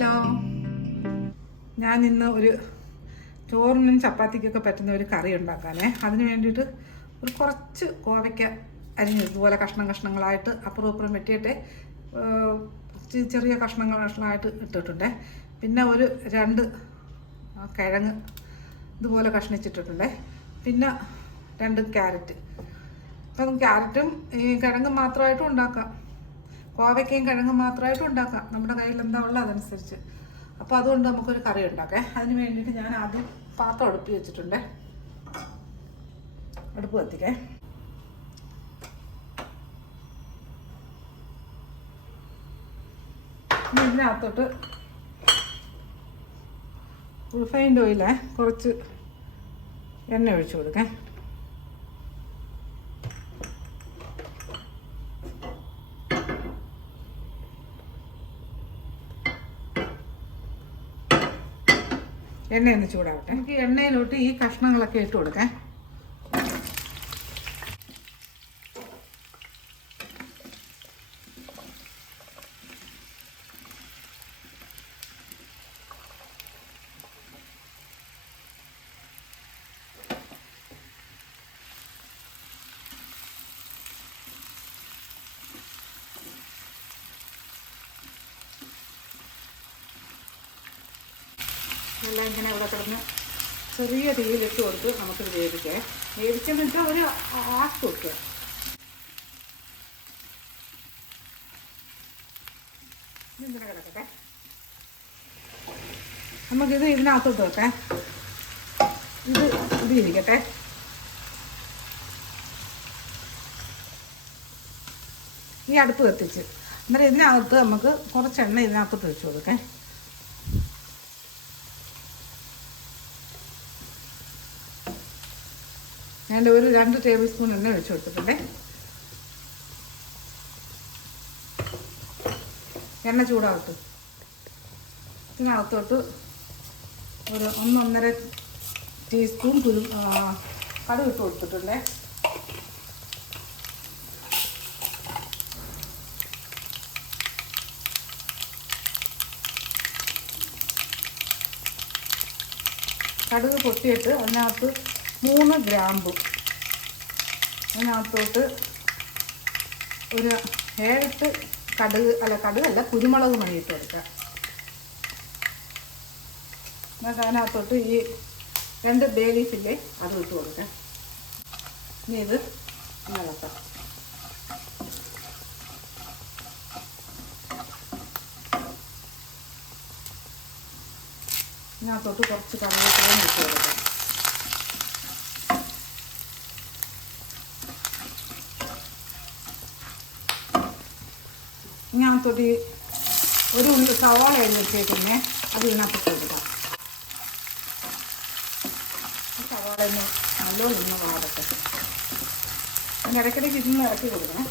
Hello. ഞാൻ ഇന്ന് ഒരു ചോറിനും ചപ്പാത്തിക്കൊക്കെ പറ്റുന്ന ഒരു കറി ഉണ്ടാക്കാനേ. അതിന് വേണ്ടിയിട്ട് ഒരു കുറച്ച് കോവയ്ക്ക അരിഞ്ഞ് ഇതുപോലെ കഷ്ണം കഷ്ണങ്ങളായിട്ട് അപ്പുറം അപ്പുറം വെട്ടിയിട്ട് ചെറിയ കഷ്ണങ്ങൾ കഷ്ണമായിട്ട് ഇട്ടിട്ടുണ്ട്. പിന്നെ ഒരു രണ്ട് കിഴങ്ങ് ഇതുപോലെ കഷ്ണിച്ചിട്ടിട്ടുണ്ട്. പിന്നെ രണ്ട് ക്യാരറ്റ്. അപ്പം ക്യാരറ്റും ഈ കിഴങ്ങും മാത്രമായിട്ടും ഉണ്ടാക്കാം. കോവയ്ക്കയും കിഴങ്ങും മാത്രമായിട്ട് ഉണ്ടാക്കാം. നമ്മുടെ കയ്യിൽ എന്താ ഉള്ളത് അതനുസരിച്ച്. അപ്പോൾ അതുകൊണ്ട് നമുക്കൊരു കറി ഉണ്ടാക്കാം. അതിന് വേണ്ടിയിട്ട് ഞാൻ ആദ്യം പാത്രം അടുപ്പി വെച്ചിട്ടുണ്ട്. അടുപ്പ് കത്തിക്കേ. ഇതിനകത്തോട്ട് റിഫൈൻഡ് ഓയിലേ കുറച്ച് എണ്ണ ഒഴിച്ചു കൊടുക്കാം. എണ്ണ ഒന്ന് ചൂടാവട്ടെ എനിക്ക് എണ്ണയിലോട്ട് ഈ കഷ്ണങ്ങളൊക്കെ ഇട്ട് കൊടുക്കാം. എല്ലാം ഇങ്ങനെ ഇവിടെ കിടന്ന് ചെറിയ തീയിലിട്ട് കൊടുത്ത് നമുക്കിത് വേവിക്കേ വേവിച്ചെന്നിട്ട് ഒരു ആക്കി ഇതിങ്ങനെ കിടക്കട്ടെ നമുക്കിത് ഇതിനകത്തോട്ട് വെക്കാം. ഇത് ഇത് ഇരിക്കട്ടെ. ഈ അടുപ്പ് കത്തിച്ച്. അന്നേരം ഇതിനകത്ത് നമുക്ക് കുറച്ച് എണ്ണ ഇതിനകത്ത് വെച്ച് കൊടുക്കാം. ഞാൻ ഒരു രണ്ട് ടേബിൾ സ്പൂൺ എണ്ണ ഒഴിച്ചു കൊടുത്തിട്ടുണ്ടേ. എണ്ണ ചൂടാവട്ടെ. ഇതിനകത്തോട്ട് ഒരു ഒന്നൊന്നര ടീസ്പൂൺ കുരു കടുക് ഇട്ട് കൊടുത്തിട്ടുണ്ടേ. കടുക് പൊട്ടിയിട്ട് അതിനകത്ത് മൂന്ന് ഗ്രാമ്പു. അതിനകത്തോട്ട് ഒരു ഏഴെട്ട് കടുക് അല്ല കടുകല്ല കുരുമുളക് മണിയിട്ട് കൊടുക്കുക എന്നിട്ട് അതിനകത്തോട്ട് ഈ രണ്ട് ബേ ലീഫില്ലേ അത് ഇട്ട് കൊടുക്കാം ഇനി ഇത് ഇളക്കാം. ഇതിനകത്തോട്ട് കുറച്ച് കറിവേപ്പിലയും ഇട്ട് കൊടുക്കാം. ഇതിനകത്തോട്ട് തൊടി ഒരു ഉള്ളി സവാള എഴുതി വെച്ചേക്കുന്നേ. അത് ഇതിനകത്ത് കൊടുക്കാം സവാള നല്ലോണം ഒന്ന് വാടട്ടെ. ഇടയ്ക്കിടയ്ക്ക് ഇതിന് ഇറക്കി കൊടുക്കണേ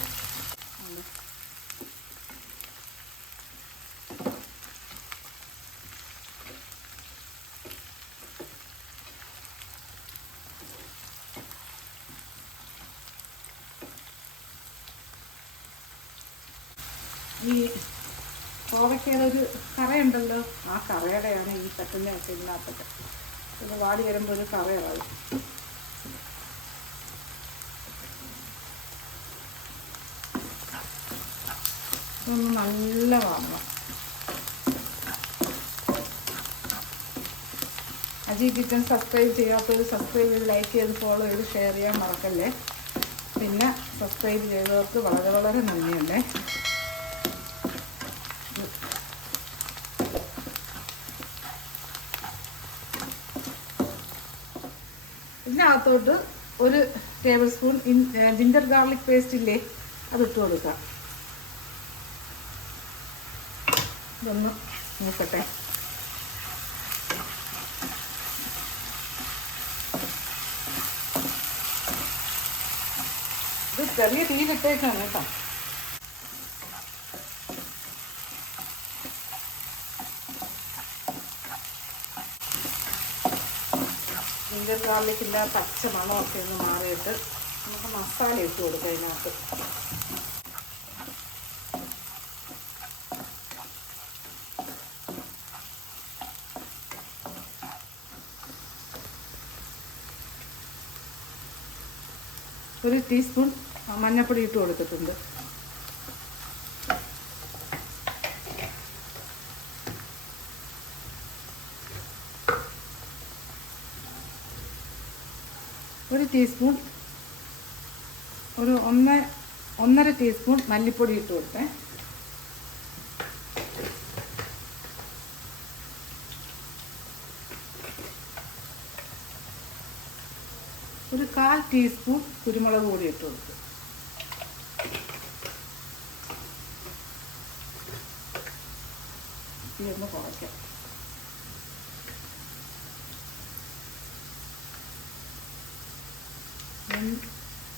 ഈ കോവയ്ക്കയുടെ കറയുണ്ടല്ലോ. ആ കറയുടെയാണ് ഈ പറ്റുന്നതൊക്കെ ഇതിനകത്തൊക്കെ. ഇത് വാടി വരുമ്പോൾ ഒരു കറയാണ് നല്ല വാങ്ങണം. അജി കിച്ചൺ സബ്സ്ക്രൈബ് ചെയ്യാത്തവർ സബ്സ്ക്രൈബ് ചെയ്ത് ലൈക്ക് ചെയ്ത് ഫോളോ ചെയ്ത് ഷെയർ ചെയ്യാൻ മറക്കല്ലേ. പിന്നെ സബ്സ്ക്രൈബ് ചെയ്തവർക്ക് വളരെ വളരെ നന്ദിയുണ്ടേ. ഇതിനകത്തോട്ട് ഒരു tablespoon ginger garlic paste ഇല്ലേ? അത് ഇട്ട് കൊടുക്കാം. ഇതൊന്ന് നോക്കട്ടെ. ഇത് ചെറിയ തീയിലിട്ടേക്കാണ് കേട്ടോ. ജിഞ്ചർ ഇല്ലാത്ത പച്ച മണമൊക്കെ ഒന്ന് മാറിയിട്ട് നമുക്ക് മസാല ഇട്ട് കൊടുക്കാം അതിനകത്ത് ഒരു ടീസ്പൂൺ മഞ്ഞൾപ്പൊടി ഇട്ട് കൊടുത്തിട്ടുണ്ട്. ടീസ്പൂൺ ഒരു ഒന്ന് ഒന്നര ടീസ്പൂൺ മല്ലിപ്പൊടി ഇട്ട് കൊടുത്തേ. ഒരു കാൽ ടീസ്പൂൺ കുരുമുളക് പൊടി ഇട്ട് കൊടുത്തു. ഇതൊന്ന് കുറയ്ക്കാം.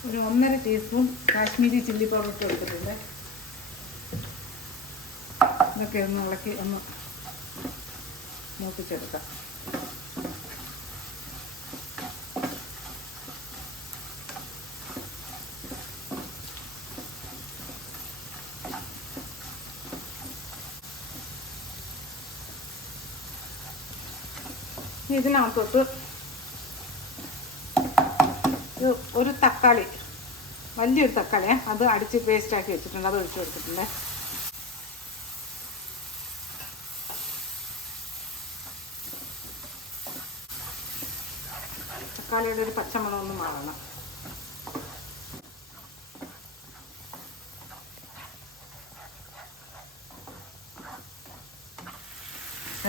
ഒരു ഒന്നര ടീസ്പൂൺ കാശ്മീരി ചില്ലി പൗഡർ ഇട്ട് കൊടുത്തിട്ടുണ്ട് ഇതൊക്കെ ഒന്ന് ഇളക്കി ഒന്ന് മൂപ്പിച്ചെടുക്കാം. ഇതിനകത്തോട്ട് ഒരു ഒരു തക്കാളി വലിയൊരു തക്കാളി അത് അടിച്ച് പേസ്റ്റ് ആക്കി വെച്ചിട്ടുണ്ട്. അത് ഒഴിച്ചു കൊടുത്തിട്ടുണ്ട്. തക്കാളിയുടെ ഒരു പച്ചമണം ഒന്ന് മാറണം.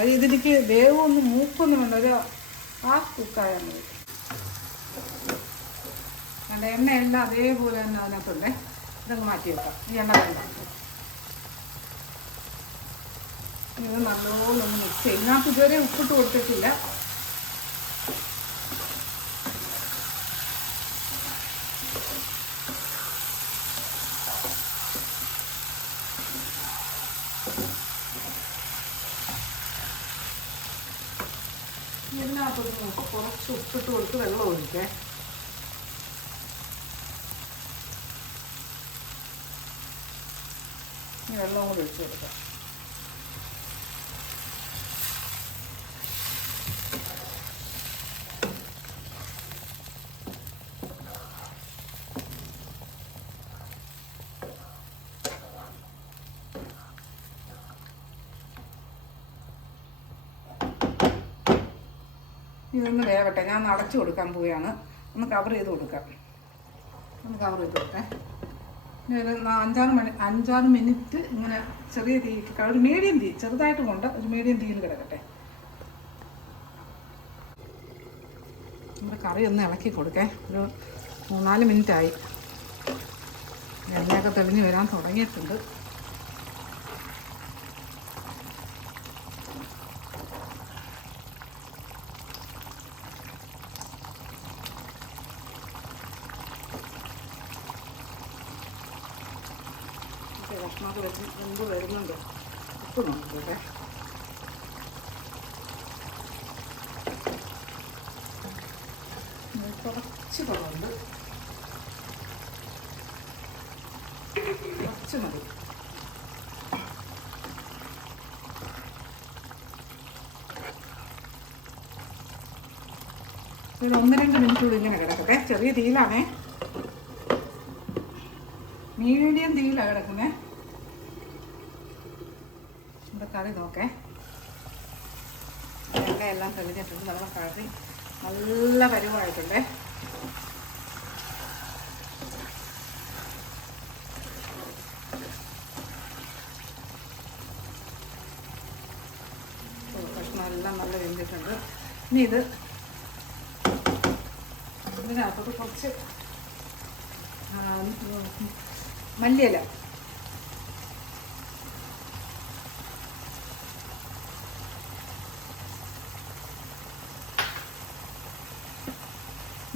അത് ഇതിലേക്ക് വേവൊന്നും മൂപ്പൊന്നും വേണ്ട. ഒരു ഹാഫ് കുക്കായ മതി. അതിന്റെ എണ്ണയെല്ലാം അതേപോലെ തന്നെ അതിനകത്തുണ്ട്. ഇതങ്ങ് മാറ്റി വെക്കാം. ഈ എണ്ണ വേണ്ട ഇത് നല്ലോണം ഒന്ന് മിക്സ് ചെയ്യും. ഇതിനകത്ത് ഇതുവരെ ഉപ്പിട്ട് കൊടുത്തിട്ടില്ല. ഇതിനകത്തൊന്ന് കുറച്ച് ഉപ്പിട്ട് കൊടുത്ത് വെള്ളം ഒഴിക്കേ. ഇനി വെള്ളം കൂടി ഒഴിച്ചു കൊടുക്കാം. ഇതൊന്ന് വേവട്ടെ. ഞാൻ അടച്ചു കൊടുക്കാൻ പോവുകയാണ്. ഒന്ന് കവർ ചെയ്ത് കൊടുക്കാം. ഒന്ന് കവർ ചെയ്ത് കൊടുക്കാം. ഒരു അഞ്ചാറ് മണി അഞ്ചാറ് മിനിറ്റ് ഇങ്ങനെ ചെറിയ തീ ഒരു മീഡിയം തീ ചെറുതായിട്ട് കൊണ്ട് ഒരു മീഡിയം തീയിൽ കിടക്കട്ടെ. നമ്മുടെ കറി ഒന്ന് ഇളക്കി കൊടുക്കേ. ഒരു മൂന്നാൽ മിനിറ്റായി. എണ്ണയൊക്കെ തെളിഞ്ഞ് വരാൻ തുടങ്ങിയിട്ടുണ്ട്. വെച്ച് എന്ത് വരുന്നുണ്ട്. ഉപ്പ് നോക്കട്ടെ കുറച്ച് കുറവുണ്ട് കുറച്ച് മതി. ഒരു ഒന്ന് രണ്ട് മിനിറ്റ് കൂടി ഇങ്ങനെ കിടക്കട്ടെ. ചെറിയ തീയിലാണേ. മീഡിയം തീയിലാണ് കിടക്കുന്നേ. കറി നോക്കേ എല്ലാം തെളിഞ്ഞിട്ടുണ്ട്. നമ്മുടെ കറി നല്ല പരിവായിട്ടുണ്ടേ. കഷ്ണം എല്ലാം നല്ല വെന്തിട്ടുണ്ട്. ഇനി ഇത് ഇതിനകത്തോട്ട് കുറച്ച് മല്ലിയില.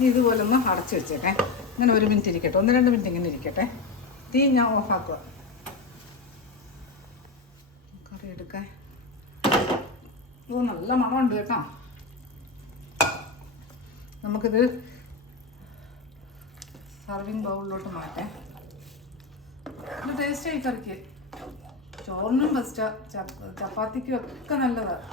ഇതുപോലെ ഒന്ന് അടച്ച് വെച്ചേക്കെ. ഇങ്ങനെ ഒരു മിനിറ്റ് ഇരിക്കട്ടെ. ഒന്ന് രണ്ട് മിനിറ്റ് ഇങ്ങനെ ഇരിക്കട്ടെ. തീ ഞാൻ ഓഫാക്കുക കറി എടുക്കാൻ. ഓ നല്ല മണമുണ്ട് കേട്ടോ. നമുക്കിത് സർവിങ് ബൗളിലോട്ട് മാറ്റാം. ഇത് ടേസ്റ്റായി കറിക്ക്. ചോറിനും ബെസ്റ്റാ ചപ്പാത്തിക്കും ഒക്കെ നല്ലതാണ്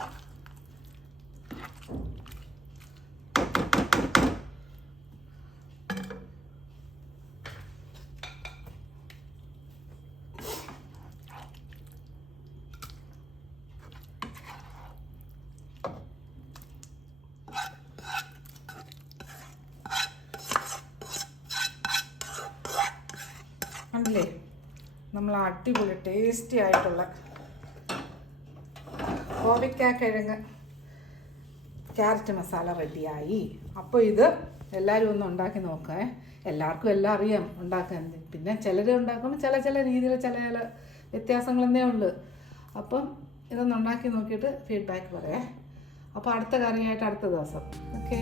നമ്മൾ അടിപൊളി ടേസ്റ്റി ആയിട്ടുള്ള കോവയ്ക്ക കിഴങ്ങ് ക്യാരറ്റ് മസാല റെഡിയായി അപ്പോൾ ഇത് എല്ലാവരും ഒന്ന് ഉണ്ടാക്കി നോക്കേ എല്ലാവർക്കും എല്ലാം അറിയാം ഉണ്ടാക്കാൻ. പിന്നെ ചിലർ ഉണ്ടാക്കുമ്പോൾ ചില ചില രീതിയിൽ ചില ചില വ്യത്യാസങ്ങൾ വ്യത്യാസങ്ങളെന്നേ ഉള്ളൂ. അപ്പം ഇതൊന്ന് ഉണ്ടാക്കി നോക്കിയിട്ട് ഫീഡ്ബാക്ക് പറയാം. അപ്പോൾ അടുത്ത കറിയായിട്ട് അടുത്ത ദിവസം. ഓക്കേ